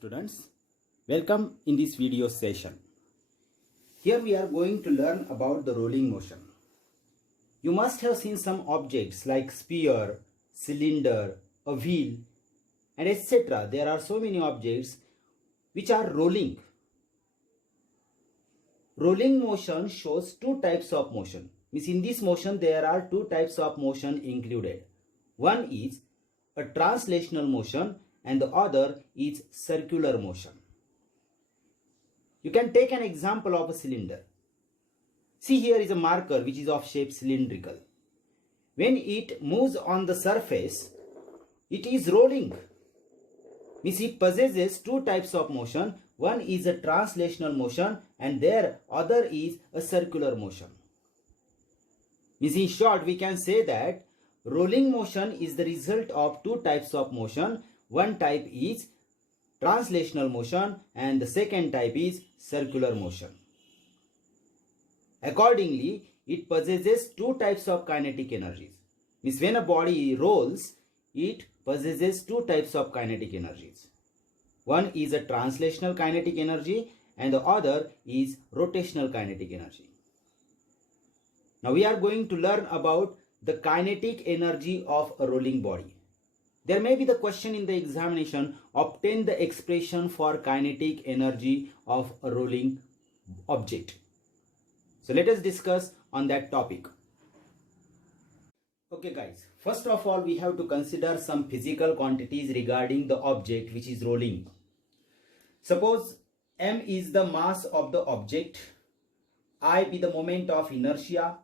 students, welcome in this video session. Here we are going to learn about the rolling motion. You must have seen some objects like sphere, cylinder, a wheel and etc. There are so many objects which are rolling. Rolling motion shows two types of motion. Means in this motion there are two types of motion included. One is a translational motion and the other is circular motion. You can take an example of a cylinder. See, here is a marker which is of shape cylindrical. When it moves on the surface, it is rolling. Means it possesses two types of motion. One is a translational motion and their other is a circular motion. Means in short we can say that rolling motion is the result of two types of motion. One type is translational motion and the second type is circular motion. Accordingly, it possesses two types of kinetic energies. Means when a body rolls, it possesses two types of kinetic energies. One is a translational kinetic energy and the other is rotational kinetic energy. Now we are going to learn about the kinetic energy of a rolling body. There may be the question in the examination, obtain the expression for kinetic energy of a rolling object. So let us discuss on that topic. Okay guys, first of all we have to consider some physical quantities regarding the object which is rolling. Suppose m is the mass of the object, I be the moment of inertia,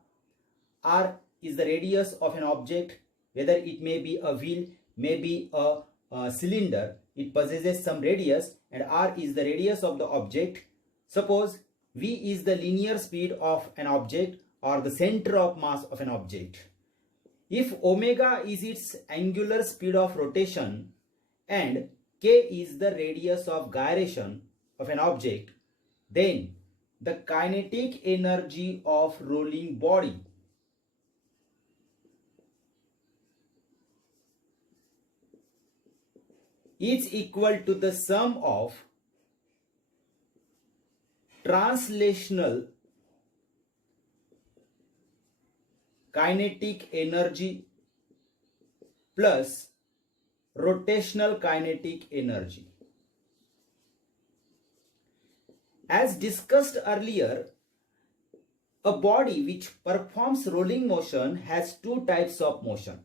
r is the radius of an object, whether it may be a wheel, maybe a cylinder, it possesses some radius, and r is the radius of the object. Suppose v is the linear speed of an object or the center of mass of an object. If omega is its angular speed of rotation and k is the radius of gyration of an object, then the kinetic energy of rolling body is equal to the sum of translational kinetic energy plus rotational kinetic energy. As discussed earlier, a body which performs rolling motion has two types of motion: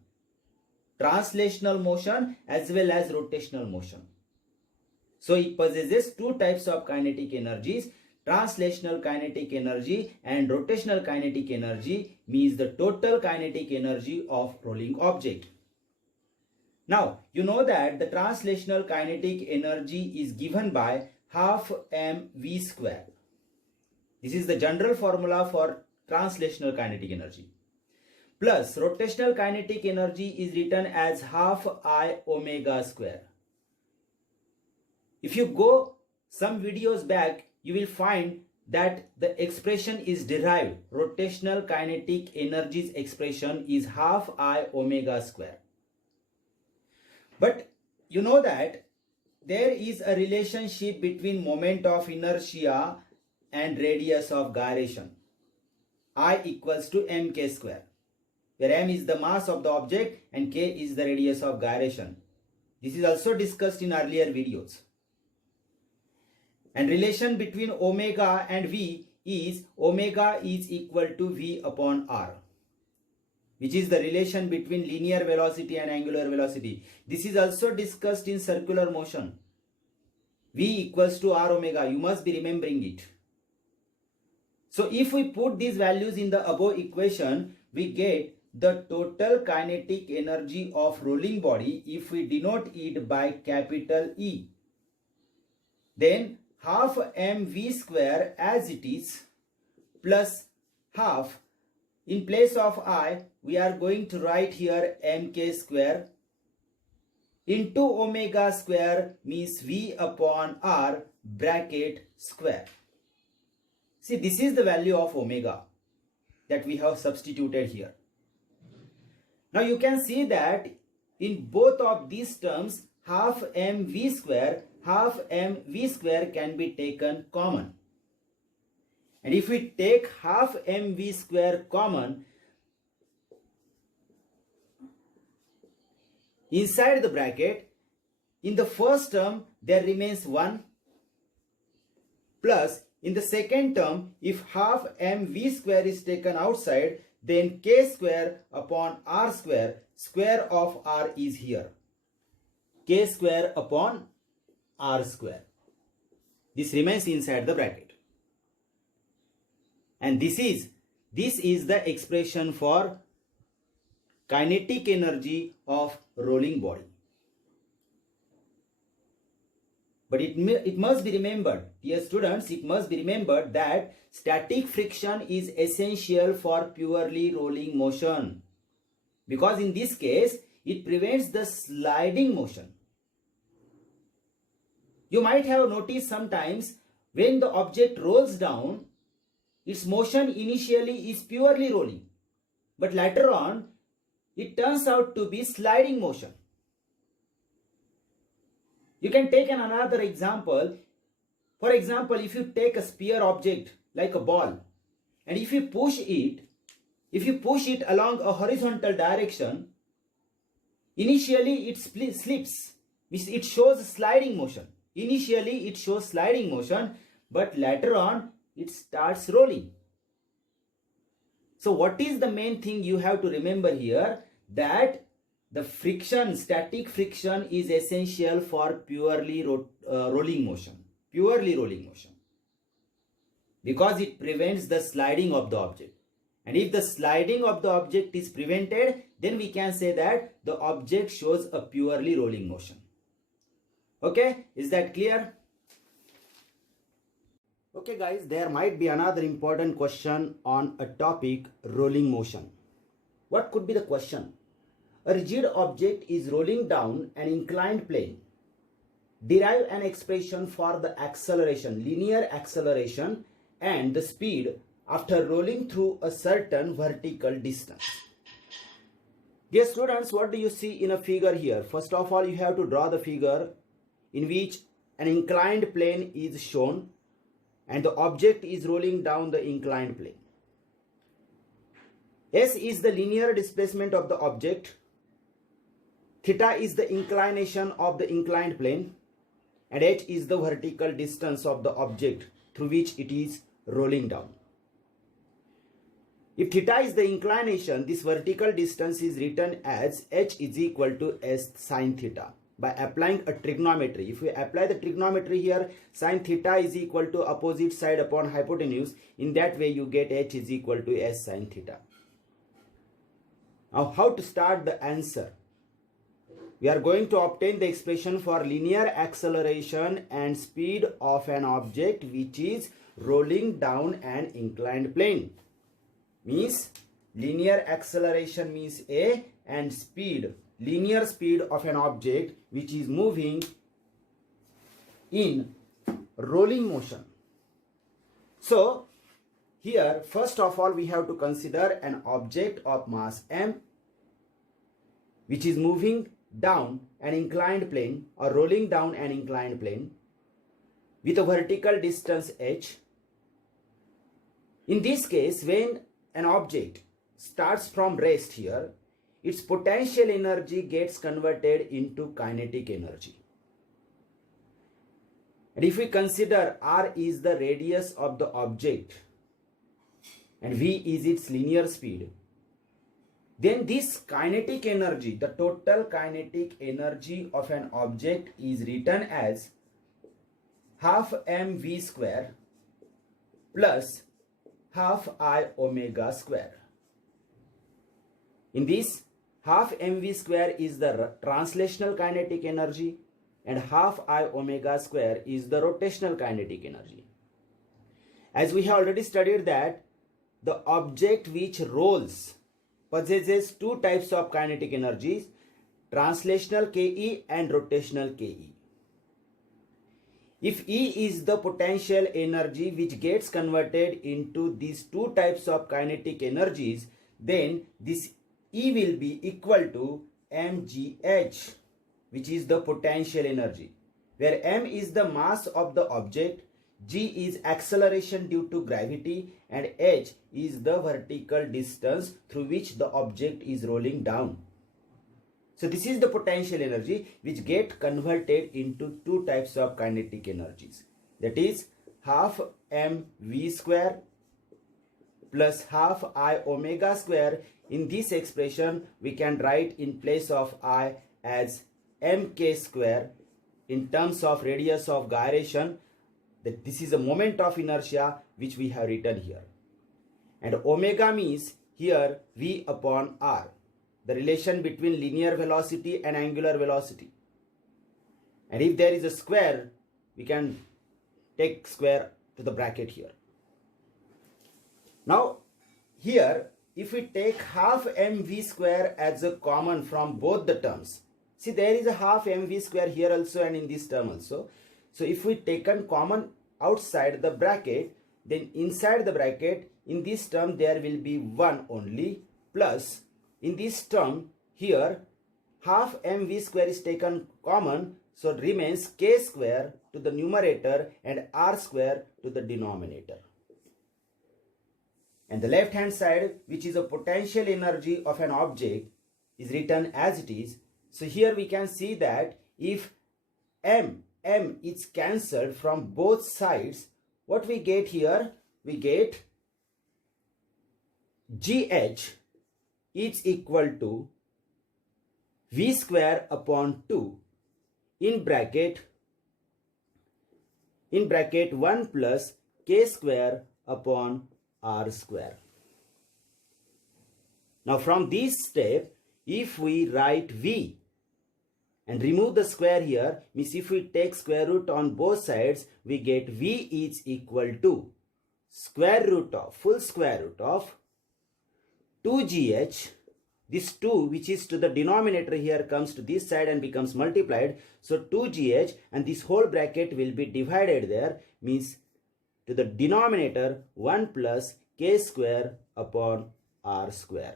translational motion as well as rotational motion. So it possesses two types of kinetic energies. Translational kinetic energy and rotational kinetic energy means the total kinetic energy of rolling object. Now you know that the translational kinetic energy is given by half mv square. This is the general formula for translational kinetic energy. Plus rotational kinetic energy is written as half I omega square. If you go some videos back, you will find that the expression is derived. Rotational kinetic energy's expression is half I omega square. But you know that there is a relationship between moment of inertia and radius of gyration. I equals to mk square, where m is the mass of the object and k is the radius of gyration. This is also discussed in earlier videos. And relation between omega and v is omega is equal to v upon r, which is the relation between linear velocity and angular velocity. This is also discussed in circular motion. V equals to r omega. You must be remembering it. So if we put these values in the above equation, we get the total kinetic energy of rolling body if we denote it by capital E. Then half mv square as it is plus half, in place of I we are going to write here mk square into omega square means v upon r bracket square. See, this is the value of omega that we have substituted here. Now you can see that in both of these terms half mv square half mv square can be taken common. And if we take half mv square common, inside the bracket, in the first term there remains 1 plus in the second term, if half mv square is taken outside, then k square upon r square, square of r is here. K square upon r square. This remains inside the bracket. And this is the expression for kinetic energy of rolling body. But it must be remembered, dear students, it must be remembered that static friction is essential for purely rolling motion. Because in this case, it prevents the sliding motion. You might have noticed sometimes when the object rolls down, its motion initially is purely rolling. But later on, it turns out to be sliding motion. You can take another example. For example, if you take a sphere object like a ball, and if you push it along a horizontal direction, initially it slips, which it shows sliding motion. Initially it shows sliding motion, but later on it starts rolling. So what is the main thing you have to remember here? That the friction, static friction, is essential for purely rolling motion. Purely rolling motion. Because it prevents the sliding of the object. And if the sliding of the object is prevented, then we can say that the object shows a purely rolling motion. Okay, is that clear? Okay guys, there might be another important question on a topic, rolling motion. What could be the question? A rigid object is rolling down an inclined plane. Derive an expression for the acceleration, linear acceleration, and the speed after rolling through a certain vertical distance. Dear students, what do you see in a figure here? First of all, you have to draw the figure in which an inclined plane is shown and the object is rolling down the inclined plane. S is the linear displacement of the object. Theta is the inclination of the inclined plane, and h is the vertical distance of the object through which it is rolling down. If theta is the inclination, this vertical distance is written as h is equal to s sine theta by applying a trigonometry. If we apply the trigonometry here, sine theta is equal to opposite side upon hypotenuse. In that way you get h is equal to s sine theta. Now how to start the answer? We are going to obtain the expression for linear acceleration and speed of an object which is rolling down an inclined plane. Means linear acceleration means A, and speed, linear speed of an object which is moving in rolling motion. So here first of all we have to consider an object of mass m which is moving down an inclined plane or rolling down an inclined plane with a vertical distance h. In this case, when an object starts from rest here, its potential energy gets converted into kinetic energy. And if we consider r is the radius of the object and v is its linear speed, then this kinetic energy, the total kinetic energy of an object is written as half mv square plus half I omega square. In this, half mv square is the translational kinetic energy and half I omega square is the rotational kinetic energy. As we have already studied that the object which rolls possesses two types of kinetic energies, translational Ke and rotational Ke. If E is the potential energy which gets converted into these two types of kinetic energies, then this E will be equal to mgh, which is the potential energy. where m is the mass of the object, g is acceleration due to gravity, and h is the vertical distance through which the object is rolling down. So this is the potential energy which get converted into two types of kinetic energies. That is half mv square plus half I omega square. In this expression we can write in place of I as mk square in terms of radius of gyration. That this is a moment of inertia which we have written here. And omega means here v upon r, the relation between linear velocity and angular velocity. And if there is a square, we can take square to the bracket here. Now here if we take half mv square as a common from both the terms, see there is a half mv square here also and in this term also. So if we taken common outside the bracket, then inside the bracket in this term there will be 1 only, plus in this term here half mv square is taken common, so it remains k square to the numerator and r square to the denominator. And the left hand side, which is a potential energy of an object, is written as it is. So here we can see that if m is cancelled from both sides, what we get here? We get gh is equal to v square upon 2 in bracket 1 plus k square upon r square. Now from this step, if we write v and remove the square here, means if we take square root on both sides, we get v is equal to full square root of 2gh. This 2 which is to the denominator here comes to this side and becomes multiplied. So 2gh, and this whole bracket will be divided there, means to the denominator 1 plus k square upon r square.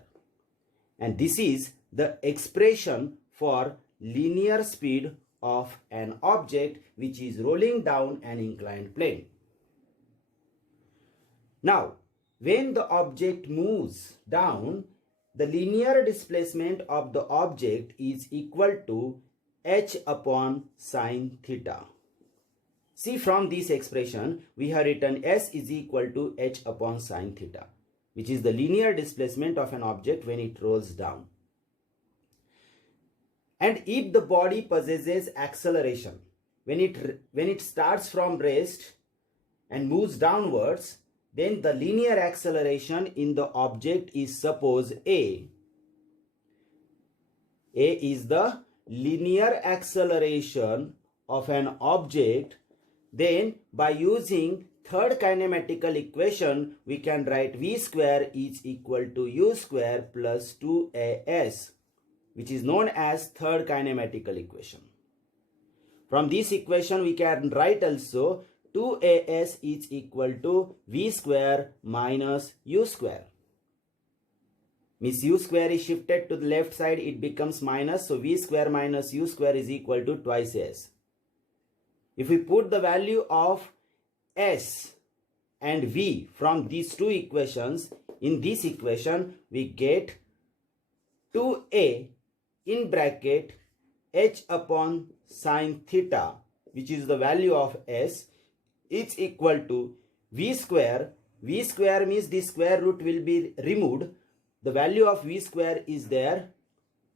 And this is the expression for linear speed of an object which is rolling down an inclined plane. Now, when the object moves down, the linear displacement of the object is equal to h upon sine theta. See, from this expression, we have written s is equal to h upon sine theta, which is the linear displacement of an object when it rolls down. And if the body possesses acceleration, when it starts from rest and moves downwards, then the linear acceleration in the object is, suppose a. A is the linear acceleration of an object. Then by using third kinematical equation, we can write v square is equal to u square plus 2as, which is known as third kinematical equation. From this equation, we can write also 2as is equal to v square minus u square. Means u square is shifted to the left side, it becomes minus, so v square minus u square is equal to twice s. If we put the value of s and v from these two equations, in this equation we get 2a in bracket h upon sine theta, which is the value of s, is equal to v square. V square means the square root will be removed. The value of v square is there,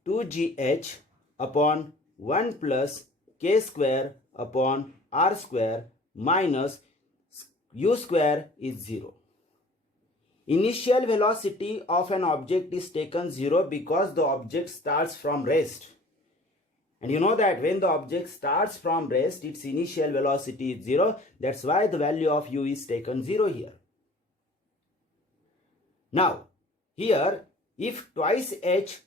2gh upon 1 plus k square upon r square minus u square is 0. Initial velocity of an object is taken 0 because the object starts from rest. And you know that when the object starts from rest, its initial velocity is 0. That's why the value of u is taken 0 here. Now, here, if twice h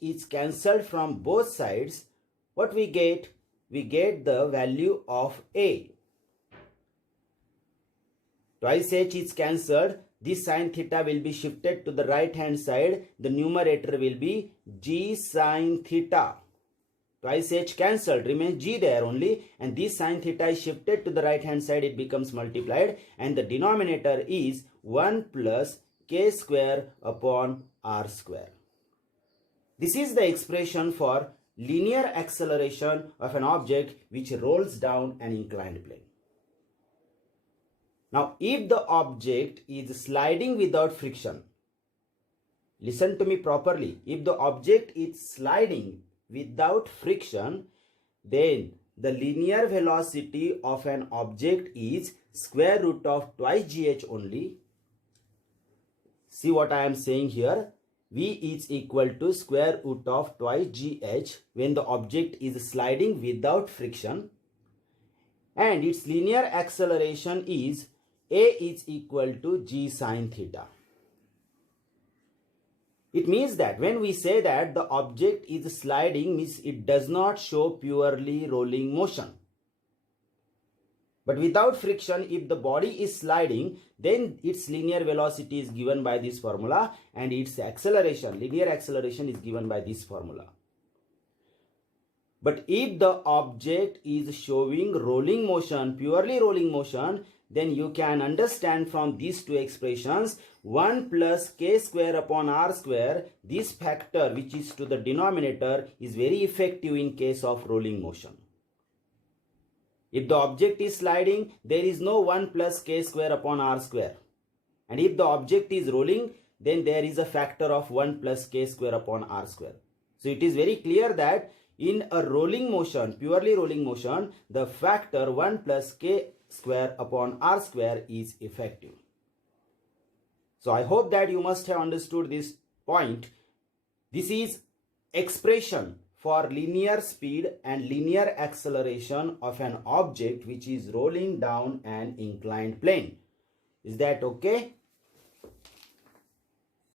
is cancelled from both sides, what we get? We get the value of a. Twice h is cancelled. This sine theta will be shifted to the right hand side. The numerator will be g sine theta. twice h cancelled, remains g there only, and this sine theta is shifted to the right hand side, it becomes multiplied, and the denominator is 1 plus k square upon r square. This is the expression for linear acceleration of an object which rolls down an inclined plane. Now, if the object is sliding without friction, listen to me properly. If the object is sliding without friction, then the linear velocity of an object is square root of twice gh only. See what I am saying here. V is equal to square root of twice gh when the object is sliding without friction, and its linear acceleration is a is equal to g sine theta. It means that when we say that the object is sliding, means it does not show purely rolling motion. But without friction, if the body is sliding, then its linear velocity is given by this formula, and its acceleration, linear acceleration, is given by this formula. But if the object is showing rolling motion, purely rolling motion, then you can understand from these two expressions, 1 plus k square upon r square, this factor which is to the denominator is very effective in case of rolling motion. If the object is sliding, there is no 1 plus k square upon r square. And if the object is rolling, then there is a factor of 1 plus k square upon r square. So it is very clear that in a rolling motion, purely rolling motion, the factor 1 plus k square upon r square is effective. So I hope that you must have understood this point. This is expression for linear speed and linear acceleration of an object which is rolling down an inclined plane. Is that okay?